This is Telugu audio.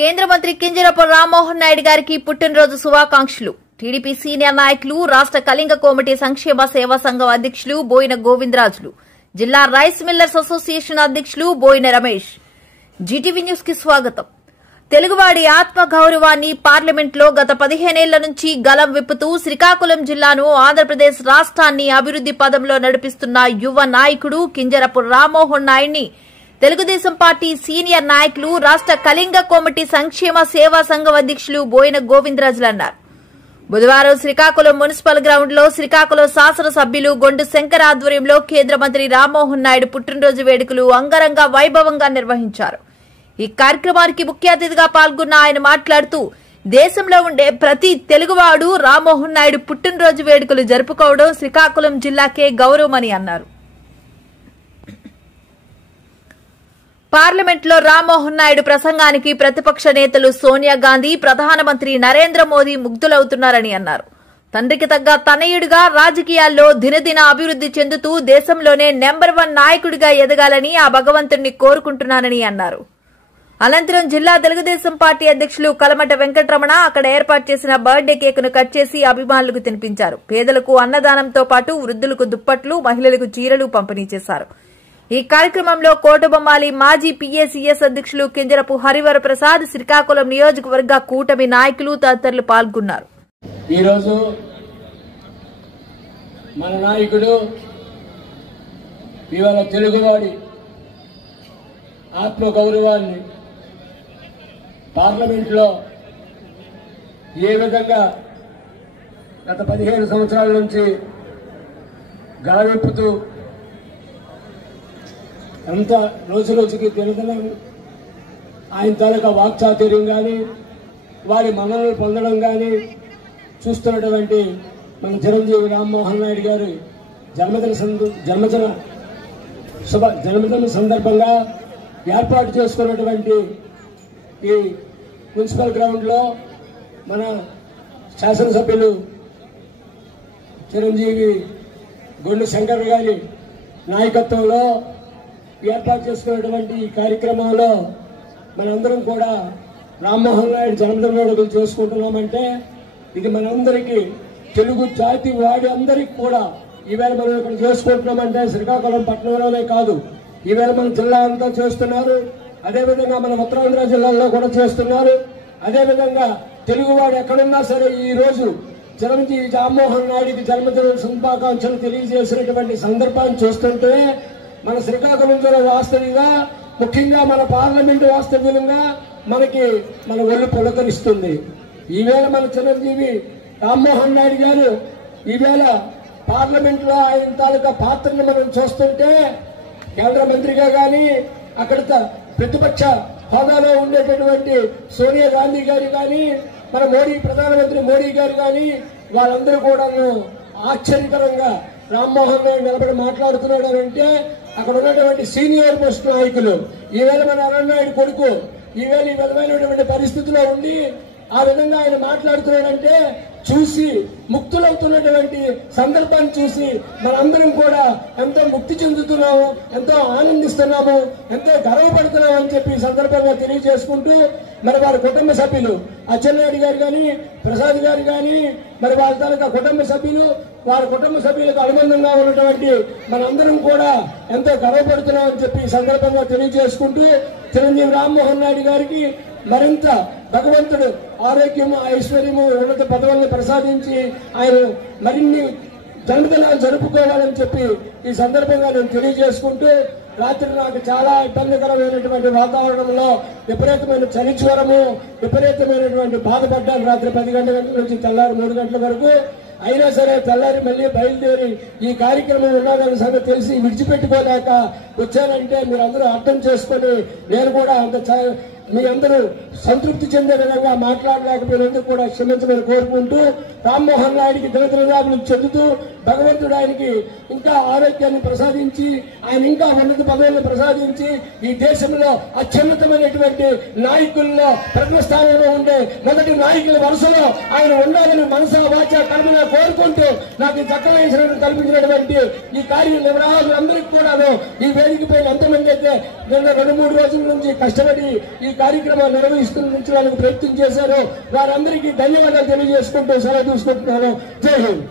కేంద్ర మంత్రి కింజరపు రామ్మోహన్ నాయుడు గారికి పుట్టినరోజు శుభాకాంక్షలు. టీడీపీ సీనియర్ నాయకులు, రాష్ట్ర కళింగ కోమిటీ సంక్షేమ సేవా సంఘం అధ్యక్షులు బోయిన గోవిందరాజులు, జిల్లా రైస్ మిల్లర్స్ అసోసియేషన్ అధ్యక్షులు బోయిన రమేష్. జీటీవీ న్యూస్ కి స్వాగతం. తెలుగువాడి ఆత్మ గౌరవాన్ని పార్లమెంట్లో గత 15 ఏళ్ల నుంచి గలం విప్పుతూ శ్రీకాకుళం జిల్లాను, ఆంధ్రప్రదేశ్ రాష్ట్రాన్ని అభివృద్ది పదంలో నడిపిస్తున్న యువ నాయకుడు కింజరపు రామ్మోహన్ నాయుడిని తెలుగుదేశం పార్టీ సీనియర్ నాయకులు, రాష్ట్ర కళింగ కోమిటీ సంక్షేమ సేవా సంఘం అధ్యక్షులు బోయిన గోవిందరాజులు అన్నారు. బుధవారం శ్రీకాకుళం మున్సిపల్ గ్రౌండ్ లో శ్రీకాకుళం శాసనసభ్యులు గొండు శంకర్ ఆధ్వర్యంలో కేంద్ర మంత్రి రామ్మోహన్ నాయుడు పుట్టినరోజు వేడుకలు అంగరంగ వైభవంగా నిర్వహించారు. ఈ కార్యక్రమానికి ముఖ్య అతిథిగా పాల్గొన్న ఆయన మాట్లాడుతూ, దేశంలో ఉండే ప్రతి తెలుగువాడు రామ్మోహన్ నాయుడు పుట్టినరోజు వేడుకలు జరుపుకోవడం శ్రీకాకుళం జిల్లాకే గౌరవమని అన్నారు. పార్లమెంట్లో రామ్మోహన్ నాయుడు ప్రసంగానికి ప్రతిపక్ష నేతలు సోనియా గాంధీ, ప్రధానమంత్రి నరేంద్ర మోదీ ముగ్ధులవుతున్నారని అన్నారు. తండ్రికి తగ్గ తనయుడిగా రాజకీయాల్లో దినదిన అభివృద్ది చెందుతూ దేశంలోనే నెంబర్ 1 నాయకుడిగా ఎదగాలని ఆ భగవంతుడిని కోరుకుంటున్నానని అన్నారు. అనంతరం జిల్లా తెలుగుదేశం పార్టీ అధ్యక్షులు కలమట వెంకటరమణ అక్కడ ఏర్పాటు చేసిన బర్త్డే కేకును కట్ చేసి అభిమానులకు తినిపించారు. పేదలకు అన్నదానంతో పాటు వృద్ధులకు దుప్పట్లు, మహిళలకు చీరలు పంపిణీ చేశారు. ఈ కార్యక్రమంలో కోటబొమ్మాలి మాజీ పీఏసీఎస్ అధ్యక్షులు కింజరపు హరివర ప్రసాద్, శ్రీకాకుళం నియోజకవర్గ కూటమి నాయకులు తదితరులు పాల్గొన్నారు. ఈరోజు మన నాయకుడు ఇవాళ తెలుగువాడి ఆత్మ గౌరవాన్ని పార్లమెంట్లో ఏ విధంగా గత 15 సంవత్సరాల నుంచి గళవిప్పుతూ ఎంత రోజు రోజుకి తిరుగుతున్నాం. ఆయన తాలూకా వాక్చాతుర్యం కానీ, వారి మన్ననలు పొందడం కానీ చూస్తున్నటువంటి మన చిరంజీవి రామ్మోహన్ నాయుడు గారి జన్మదిన సందర్భంగా ఏర్పాటు చేసుకున్నటువంటి ఈ మున్సిపల్ గ్రౌండ్లో మన శాసనసభ్యులు చిరంజీవి గొండు శంకర్ గారి నాయకత్వంలో ఏర్పాటు చేసుకున్నటువంటి ఈ కార్యక్రమంలో మనందరం కూడా రామ్మోహన్ నాయుడు జన్మదిన వేడుకలు చేసుకుంటున్నామంటే ఇది మనందరికీ, తెలుగు జాతి వాడి అందరికీ కూడా ఈవేళ మనం ఇక్కడ చేసుకుంటున్నామంటే శ్రీకాకుళం పట్టణంలోనే కాదు, ఈవేళ మన జిల్లా అంతా చేస్తున్నారు. అదేవిధంగా మన ఉత్తరాంధ్ర జిల్లాల్లో కూడా చేస్తున్నారు. అదేవిధంగా తెలుగువాడు ఎక్కడున్నా సరే ఈ రోజు చిరంజీవి రామ్మోహన్ నాయుడికి జన్మదిన శుభాకాంక్షలు తెలియజేసినటువంటి సందర్భాన్ని చూస్తుంటే మన శ్రీకాకుళం జిల్లా వాస్తవంగా, ముఖ్యంగా మన పార్లమెంటు వాస్తవ్యంగా మన ఒళ్ళు పులకరిస్తుంది. ఈవేళ మన చిరంజీవి రామ్మోహన్ నాయుడు గారు ఈవేళ పార్లమెంట్ లో ఆయన తాలూకా పాత్రను మనం చూస్తుంటే, కేంద్ర మంత్రిగా కానీ, అక్కడ ప్రతిపక్ష హోదాలో ఉండేటటువంటి సోనియా గాంధీ గారు కానీ, మన ప్రధానమంత్రి మోడీ గారు కానీ, వాళ్ళందరూ కూడా ఆశ్చర్యకరంగా రామ్మోహన్ నాయుడు నిలబడి మాట్లాడుతున్నాడు అంటే అక్కడ ఉన్నటువంటి సీనియర్ మోస్ట్ నాయకులు ఈవేళ మన అరణ్యనాయుడు కొడుకు ఈవేళ ఈ విధమైనటువంటి పరిస్థితిలో ఉండి ఆ విధంగా ఆయన మాట్లాడుతున్నాడంటే చూసి ముక్తులవుతున్నటువంటి సందర్భాన్ని చూసి మనందరం కూడా ఎంతో ముక్తి చెందుతున్నాము, ఎంతో ఆనందిస్తున్నాము, ఎంతో గర్వపడుతున్నాము అని చెప్పి సందర్భంగా తెలియజేసుకుంటూ, మరి వారి కుటుంబ సభ్యులు అచ్చెన్నాయుడు గారు కానీ, ప్రసాద్ గారు కానీ, మరి వాళ్ళ తాలూకా కుటుంబ సభ్యులు, వారి కుటుంబ సభ్యులకు అనుబంధంగా ఉన్నటువంటి మనందరం కూడా ఎంతో గర్వపడుతున్నాం అని చెప్పి సందర్భంగా తెలియజేసుకుంటూ, చిరంజీవి రామ్మోహన్ నాయుడు గారికి మరింత భగవంతుడు ఆరోగ్యము, ఐశ్వర్యము, ఉన్నత పదవులను ప్రసాదించి ఆయన మరిన్ని జన్మదినాలు జరుపుకోవాలని చెప్పి ఈ సందర్భంగా నేను తెలియజేసుకుంటూ, రాత్రి నాకు చాలా ఇబ్బందికరమైనటువంటి వాతావరణంలో విపరీతమైన చలిజ్వరము, విపరీతమైనటువంటి బాధపడ్డాను. రాత్రి 10 గంటల నుంచి తెల్లారి 3 గంటల వరకు. అయినా సరే తెల్లారి మళ్ళీ బయలుదేరి ఈ కార్యక్రమం ఉన్నదని సంగతి తెలిసి విడిచిపెట్టుకోలేక వచ్చానంటే మీరు అందరూ అర్థం చేసుకుని, నేను కూడా మీ అందరూ సంతృప్తి చెందే విధంగా మాట్లాడలేకపోయినందుకు కూడా క్షమించమని కోరుకుంటూ, రామ్మోహన్ నాయుడికి దినదినాభివృద్ధి చెందుతూ భగవంతుడు ఆయనకి ఇంకా ఆరోగ్యాన్ని ప్రసాదించి ఆయన ఇంకా ఉన్నత పదవులను ప్రసాదించి ఈ దేశంలో అత్యున్నతమైనటువంటి నాయకుల్లో ప్రథమ స్థానంలో ఉండే మొదటి నాయకుల వరుసలో ఆయన ఉండాలని మనసా వాచ కర్మగా కోరుకుంటూ నాకు చక్కమైన కల్పించినటువంటి ఈ కార్యనిర్వాహకులందరికీ కూడాను ఈ వేదిక పైన ఎంతమంది అయితే నిన్న 2-3 రోజుల నుంచి కష్టపడి ఈ కార్యక్రమాలు నిర్వహించడానికి ప్రయత్నం చేశారో వారందరికీ ధన్యవాదాలు తెలియజేసుకుంటూ సెలవు తీసుకుంటున్నాను. జై హింద్.